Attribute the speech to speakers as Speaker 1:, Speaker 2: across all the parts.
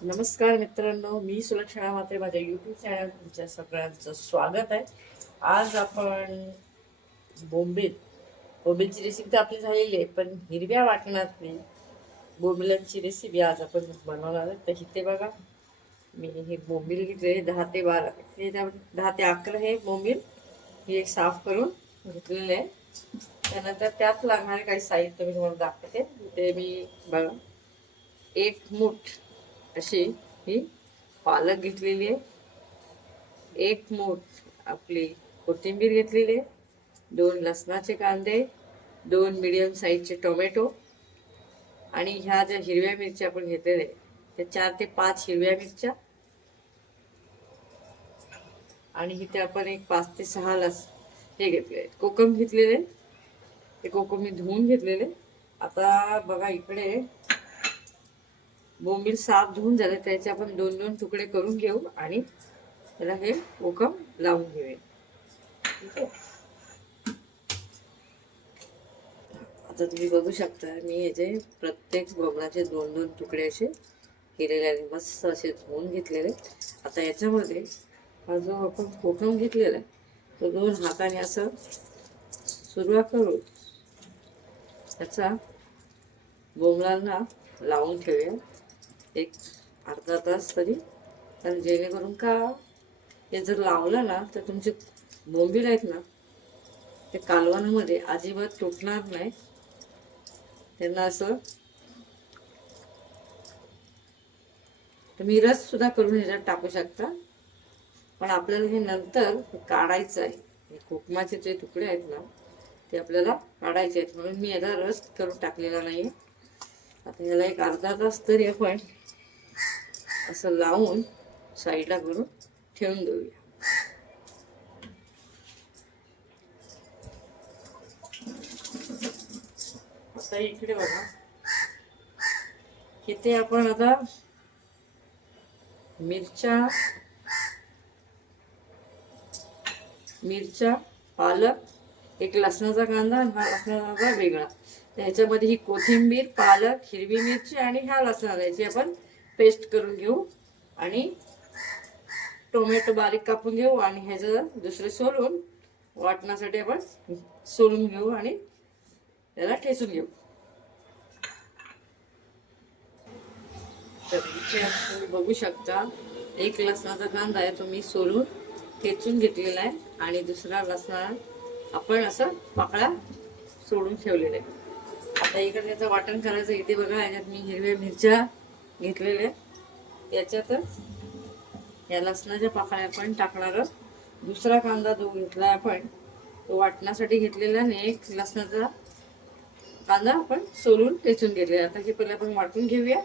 Speaker 1: नमस्कार मित्रांनो मी सुलक्षणा मात्रे माझ्या यूट्यूब चॅनल तुमच्या सगळ्यांचं स्वागत आहे. आज आपण बोंबील बोंबीलची रेसिपी तर आपली झालेली आहे पण हिरव्या वाटणातली बोंबिलांची रेसिपी आज आपण बनवणार आहे तर इथे बघा मी हे बोंबील घेतले दहा ते बारा ते त्या- दहा ते अकरा हे बोंबील हे साफ करून घेतलेले आहे. त्यानंतर त्यात लागणारे काही साहित्य मी तुम्हाला दाखवते. ते मी बघा एक मूठ अशी ही पालक घेतलेली आहे. एक मूठ आपली कोथिंबीर घेतलेली आहे. दोन लसणाचे कांदे दोन मिडियम साईजचे टोमॅटो आणि ह्या ज्या हिरव्या मिरच्या आपण घेतलेल्या आहेत त्या चार ते पाच हिरव्या मिरच्या. आणि इथे आपण एक पाच ते सहा लस हे घेतले कोकम घेतलेले ते कोकम मी धुवून घेतलेले आता बघा इकडे बोंबील साफ धुवून झाले त्याचे आपण दोन दोन तुकडे करून घेऊ आणि त्याला हे कोकम लावून घेऊया. ठीक आहे आता तुम्ही बघू शकता मी याचे प्रत्येक बोबलाचे दोन दोन तुकडे असे केलेले आहेत मस्त असे धुवून घेतलेले. आता याच्यामध्ये हा जो आपण कोकम घेतलेला आहे तो दोन हाताने असं सुरुवात करून त्याचा बोंबलांना लावून ठेवूया. एक अर्धा तास तरी कारण जेणेकरून का हे जर लावलं ना तर तुमचे बोंबील आहेत ना ते कालवणामध्ये अजिबात तुटणार नाही. त्यांना असं तुम्ही रस सुद्धा करून ह्याच्यात टाकू शकता. पण आपल्याला हे नंतर काढायचं आहे. हे कोकमाचे जे तुकडे आहेत ना ते आपल्याला काढायचे आहेत. म्हणून मी याला रस करून टाकलेला नाही आता ह्याला एक अर्धा तास तरी आपण असं लावून साईडला करून ठेवून देऊया. आता इकडे बघा. इथे आपण आता मिरच्या मिरच्या पालक एक लसणाचा कांदा आणि हा लसणाचा वेगळा. ह्याच्यामध्ये ही कोथिंबीर पालक हिरवी मिरची आणि ह्या लसणाला याची आपण पेस्ट करून घेऊ आणि टोमॅटो बारीक कापून घेऊ आणि ह्याचं दुसरं सोलून वाटण्यासाठी आपण सोलून घेऊ आणि त्याला ठेचून घेऊ. तर इथे तुम्ही बघू शकता एक लसणाचा कांदा आहे तो मी सोलून ठेचून घेतलेला आहे आणि दुसरा लसणा आपण असं पाकळा सोडून ठेवलेला आहे. आता इकडे त्याचं वाटण करायचं इथे बघा याच्यात मी हिरव्या मिरच्या घेतलेले. याच्यातच या लसणाच्या पाकळ्या पण टाकणार दुसरा कांदा जो घेतला आपण तो वाटण्यासाठी घेतलेला आणि एक लसणाचा कांदा आपण सोलून ठेचून घेतलेला. आता हे पहिले आपण वाटून घेऊया.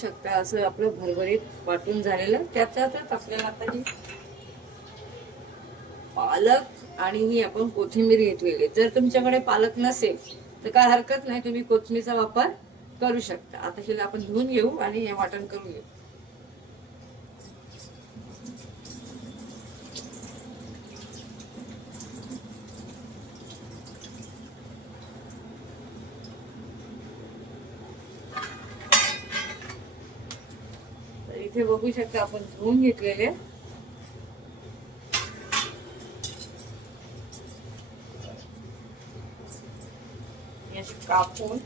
Speaker 1: शकता असं आपलं भरभरीत वाटून झालेलं. त्याच्यातच आपल्याला आता जी पालक आणि ही आपण कोथिंबीर घेतलेली जर तुमच्याकडे पालक नसेल तर काय हरकत नाही तुम्ही कोथिंबीरचा वापर करू शकता. आता हिला आपण धुवून घेऊ आणि हे वाटण करून घेऊ तर इथे बघू शकता आपण धुवून घेतलेले. कापून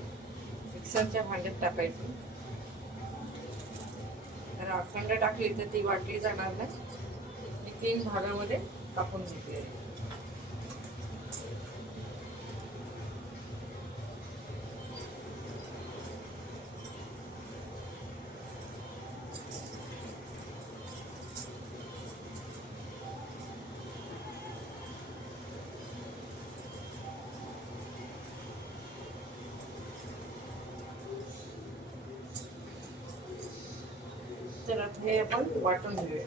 Speaker 1: मिक्सरच्या भांड्यात टाकायची. तर अखंड टाकली तर ती वाटली जाणार नाही. मी तीन भागामध्ये कापून घेतली हे आपण वाटून घेऊया.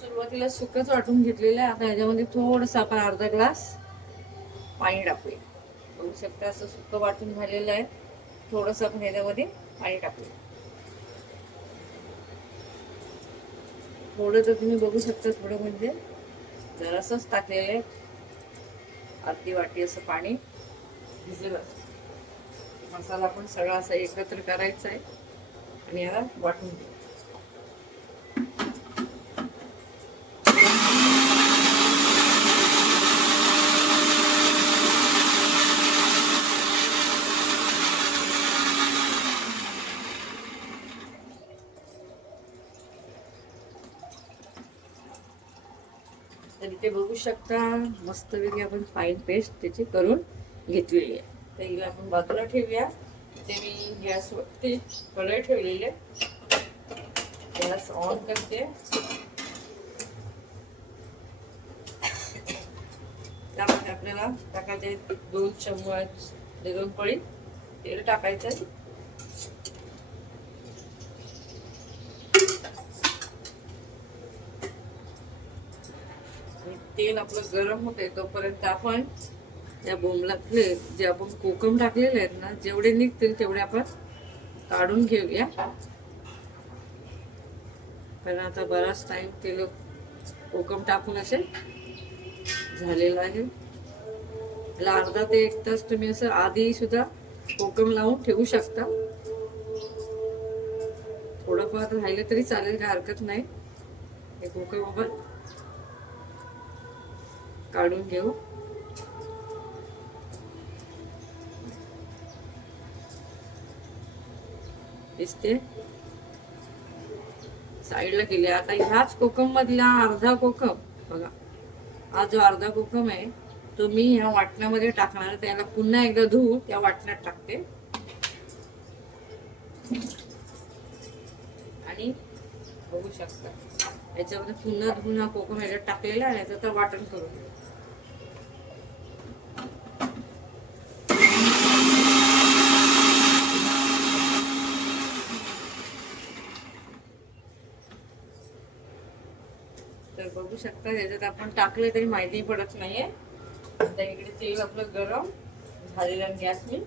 Speaker 1: सुरुवातीला सुकच वाटून घेतलेलं आहे. आता ह्याच्यामध्ये थोडस आपण अर्धा ग्लास पाणी टाकूया. बघू शकता असं सुक वाटून झालेलं आहे. थोडस आपण ह्याच्यामध्ये पाणी टाकूया. थोडं तर तुम्ही बघू शकता थोडं म्हणजे. जरासंच टाकलेलं आहे. अर्धी वाटी असं पाणी भिजलं. मसाला पण सगळा असा एकत्र करायचा आहे. आणि याला वाटून घ्या. तर इथे बघू शकता आपण फाईन पेस्ट त्याची करून घेतलेली आहे. तर हिला आपण बाजूला ठेवूया. ते मी गॅसवरती कढई ठेवलेले गॅस ऑन करते. त्यामध्ये आपल्याला टाकायचे दोन चम्मच दोन पळी तेल टाकायचं तेल आपलं गरम होते तोपर्यंत आपण त्या बोंबलातले जे आपण कोकम टाकलेले आहेत ना जेवढे निघतील तेवढे आपण काढून घेऊया. कारण आता बराच टाइम तेल कोकम टाकून असे झालेलं आहे. याला अर्धा ते एक तास तुम्ही असं आधी सुद्धा कोकम लावून ठेवू शकता. थोडंफार राहिलं तरी चालेल काय हरकत नाही. हे कोकम आपण काढून घेऊ. दिसते? साईडला केले. आता ह्याच कोकम मधला अर्धा कोकम. बघा. हा जो अर्धा कोकम आहे तो मी ह्या वाटण्यामध्ये टाकणार. त्याला पुन्हा एकदा धुवून त्या वाटण्यात टाकते. आणि बघू शकता. याच्यामध्ये पुन्हा धुवून हा कोकम ह्याच्यात टाकलेला आहे याचं तर वाटण करून शकता याच्यात आपण टाकले तरी माहिती पडत नाहीये. आता इकडे तेल आपलं गरम झालेलं गॅस मी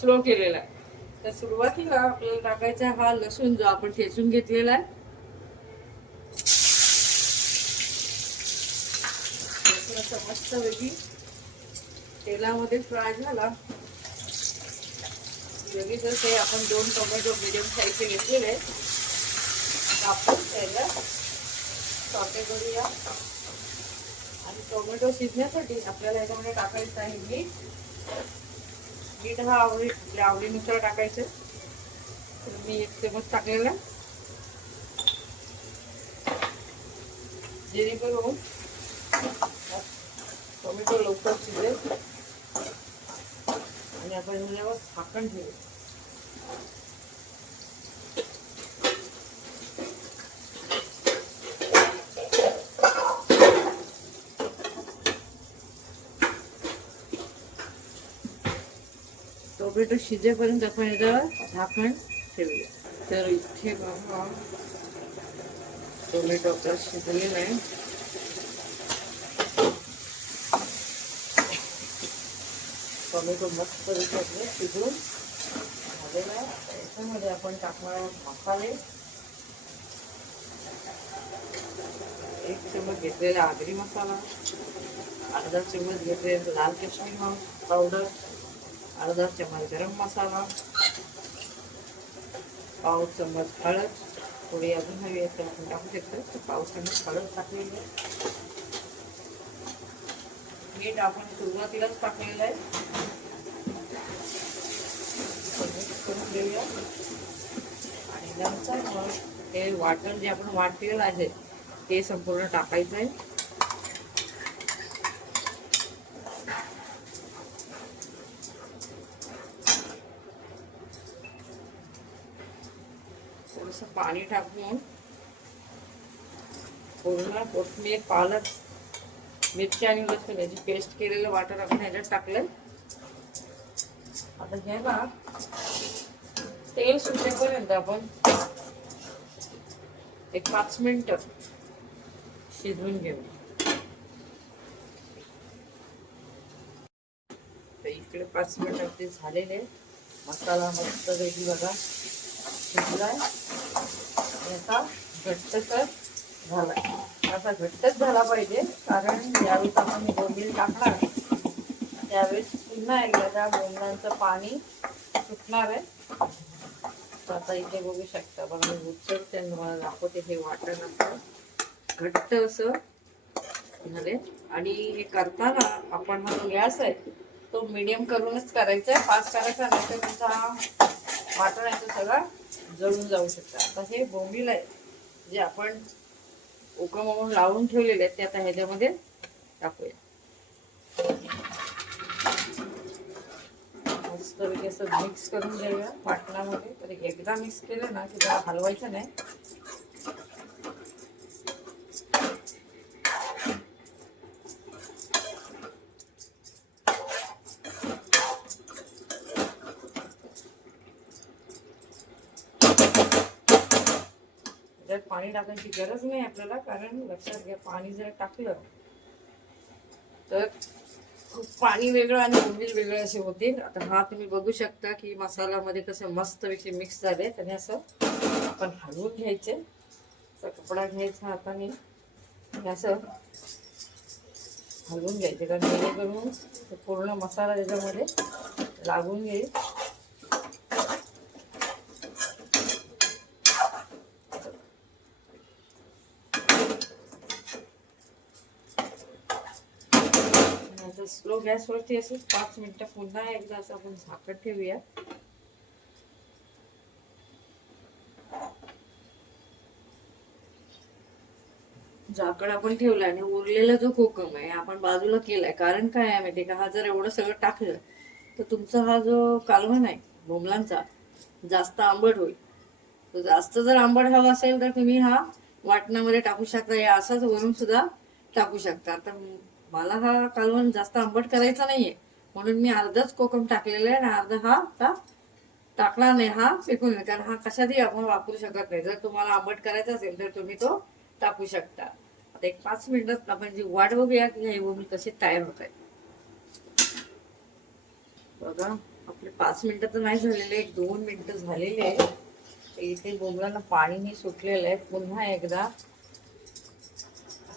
Speaker 1: स्लो केलेला आहे. तर सुरुवातीला आपल्याला टाकायचा हा लसूण जो आपण ठेचून घेतलेला आहे. लसूण मस्त वेगळी तेलामध्ये फ्राय झाला. लगेच ते आपण दोन टोमॅटो मिडियम साईजचे घेतलेले आहेत. आपण त्याला करूया. आणि टोमॅटो शिजण्यासाठी आपल्याला याच्यामध्ये टाकायचं आहे मीठ. मीठ हा आवडी आपल्या आवडीनुसार टाकायचं. तर मी एक चमच टाकलेला. जेणेकरून टोमॅटो लवकर शिजेल. आणि आपण ह्याच्यावर झाकण ठेवू. टोमॅटो शिजेपर्यंत आपण याच्यावर झाकण ठेवूया. तर इथे बघा टोमॅटो आपला शिजलेला आहे. टोमॅटो मस्त आपलं शिजून झालेला आहे. याच्यामध्ये आपण टाकणार मसाले. एक चमच घेतलेला आगरी मसाला अर्धा चमच घेतलेला लाल केशरी पावडर अर्धा चमच गरम मसाला पाव चमच हळद थोडी अजून हवी आहे तर आपण टाकू शकतो. तर पाव हळद टाकलेली आहे. मीठ आपण सुरुवातीलाच टाकलेलं आहे. करून घेऊया. आणि नंतर मग हे वाटण जे आपण वाटलेलं आहे ते संपूर्ण टाकायचं आहे थोडस पाणी टाकून पूर्ण कोथमीर पालक मिरची आणि लसूण याची पेस्ट केलेलं वाटर आपण ह्याच्यात टाकलंय. आता हे ना तेल सुटेपर्यंत आपण एक पाच मिनिट शिजवून घेऊ. तर इकडे पाच मिनिट ते झालेले मसाला मस्त रेडी बघा शिजलाय. आणि आता घट्टसर झालाय असा घट्टच झाला पाहिजे कारण ज्यावेळेस आपण बोंबील टाकणार त्यावेळेस पुन्हा एकदा त्या बोंबलांचं पाणी सुटणार आहे. तर आता इथे बघू शकता बघा मी उचलते तुम्हाला दाखवते हे वाटल्यानंतर घट्ट असं झाले आणि हे करताना आपण हा गॅस आहे तो मिडियम करूनच करायचा आहे. फास्ट करायचा नाही तर तुमचा वाटण आहे सगळा जळून जाऊ शकतं आता हे बोंबील आहे जे आपण उकम लावून ठेवलेले आहेत ते आता ह्याच्यामध्ये टाकूया. मस्त असं मिक्स करून देऊया वाटणामध्ये. तर एकदा मिक्स केलं ना की त्याला हलवायचं नाही त्यात पाणी टाकायची गरज नाही आपल्याला कारण लक्षात घ्या पाणी जर टाकलं तर पाणी वेगळं आणि उंबील वेगळं असे होतील. आता हा तुम्ही बघू शकता की मसाल्यामध्ये कसं मस्तपैकी मिक्स झाले. त्याने असं आपण हलवून घ्यायचे. तर कपडा घ्यायचा हाताने. असं हलवून घ्यायचे. कारण जेणेकरून पूर्ण मसाला त्याच्यामध्ये लागून घेईल लो गॅसवरती असंच पाच मिनटं पुन्हा एकदा असं आपण झाकण ठेवूया. झाकण आपण ठेवलं आणि उरलेला जो कोकम आहे आपण बाजूला केलाय. कारण काय आहे माहिती का? हा जर एवढं सगळं टाकलं तर तुमचा हा जो कालवण आहे बोमलांचा जास्त आंबट होईल. जास्त जर आंबट हवा असेल तर तुम्ही हा वाटणामध्ये टाकू शकता. या असाच वरून सुद्धा टाकू शकता. तर मला हा कालवण जास्त आंबट करायचा नाहीये. म्हणून मी अर्धाच कोकम टाकलेला आहे आणि अर्धा हा आता टाकणार नाही हा फेकून देईल. कारण हा कशातही आपण वापरू शकत नाही. जर तुम्हाला आंबट करायचा असेल तर तुम्ही तो टाकू शकता. आता एक पाच मिनिटात आपण जी वाट बघूया की हे बोंबील कसे तयार होत आहे. बघा आपले पाच मिनिटं तर नाही झालेले एक दोन मिनिटं झालेले आहे तर इथे पाणी पाणीही सुटलेलं आहे. पुन्हा एकदा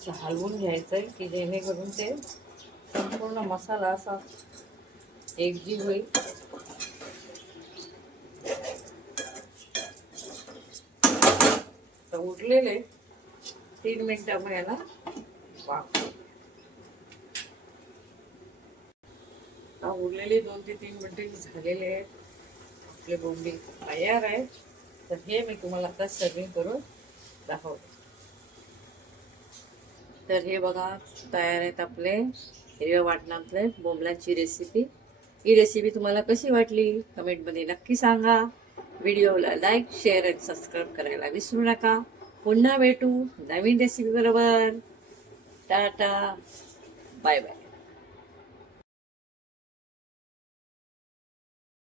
Speaker 1: असं हलवून आहे की जेणेकरून ते संपूर्ण मसाला असा एकजीव होईल. तर उरलेले तीन मिनिटं आपण याला वापरू. उरलेले दोन ते तीन मिनटं झालेले आहेत. आपले बोंबी तयार आहेत. तर हे मी तुम्हाला आता सर्विंग करून दाखवते. तर हे बघा तयार आहेत आपले हिरव्या वाटणातले बोंबलांची रेसिपी ही रेसिपी तुम्हाला कशी वाटली? कमेंटमध्ये नक्की सांगा. व्हिडिओला लाईक शेअर आणि सबस्क्राईब करायला विसरू नका. पुन्हा भेटू नवीन रेसिपीबरोबर टाटा. Bye bye